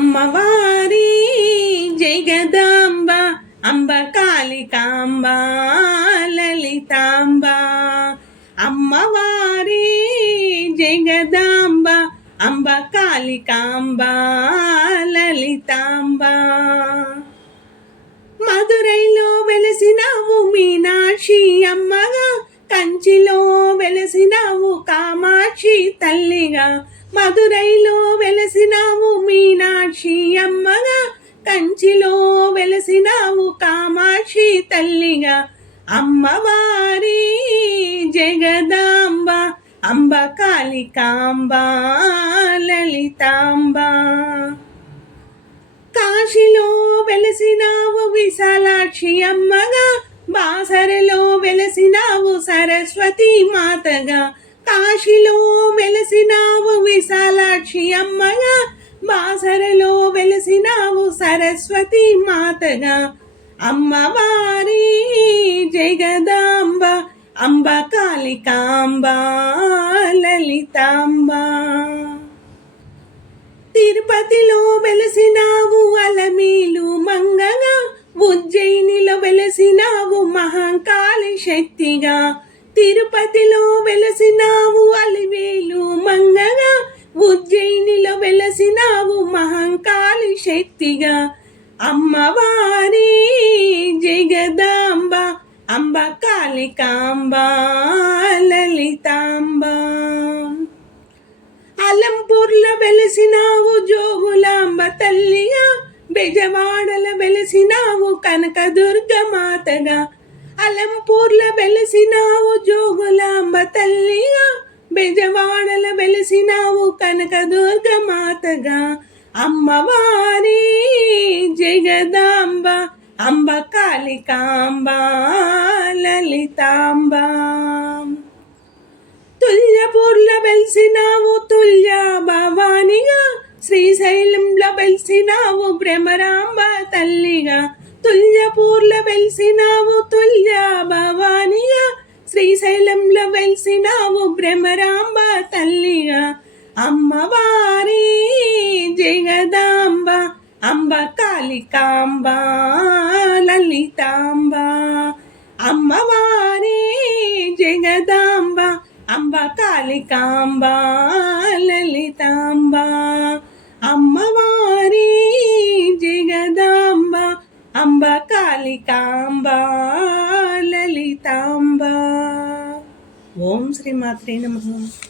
అమ్మవారి జగదాంబ అంబ కాళికాంబ లలితాంబ. అమ్మవారి జగదాంబ అంబ కాళికాంబ లలితాంబ. మధురైలో వెలసినావు మీనాక్షి అమ్మగా, కంచిలో వెలసినావు కామాక్షి తల్లిగా. మధురైలో వెలసినావు మీనాక్షి అమ్మగా, కంచిలో వెలసినావు కామాక్షి తల్లిగా. అమ్మవారి జగదాంబ అంబ కాళికాంబ లలితాంబ. కాశీలో వెలసినావు విశాలాక్షి అమ్మగా, బాసరలో వెలసినావు సరస్వతి మాతగా. కాశీలో వెలసినావు విశాలాక్షి అమ్మగా, బాసరలో వెలసినావు సరస్వతి మాతగా. అమ్మవారి జగదాంబ అంబ కాళికాంబ లలితాంబ. తిరుపతిలో వెలసినావు అలమేలు మంగగా, ఉజ్జయినిలో వెలసినావు మహంకాళి శక్తిగా. తిరుపతిలో వెలసినావు అలివేలు మంగగా, ఉజ్జయినిలో వెలసినావు మహంకాళి శక్తిగా. అమ్మవారి జగదాంబ అంబ కాళికాంబ లలితాంబ. అలంపూర్లో వెలసినావు జోగులాంబ తల్లిగా, బెజవాడలో వెలసినావు కనకదుర్గ మాతగా. అలంపూర్లో వెలసినావు జోగులాంబ తల్లిగా, బెజవాడలో వెలసినావు కనకదుర్గ మాతగా. అమ్మవారి జగదాంబ అంబ కాళికాంబ లలితాంబ. తుల్యపూర్లో వెలిసినావు తుల్య భవానిగా, శ్రీశైలంలో వెలిసినావు భ్రమరాంబ తల్లిగా. తుల్యపూర్లో వెలిసినావు తుల్య భవానిగా, శ్రీశైలంలో వెలిసినావు భ్రమరాంబ తల్లిగా. అమ్మవారి జగదాంబ అంబ కాళికాంబ లలితాంబ. అమ్మవారి జగదాంబ అంబ కాళికాంబ లలితాంబ. అమ్మవారి జగదాంబ అంబ కాళికాంబ లలితాంబ. ఓం శ్రీ మాత్రే నమః.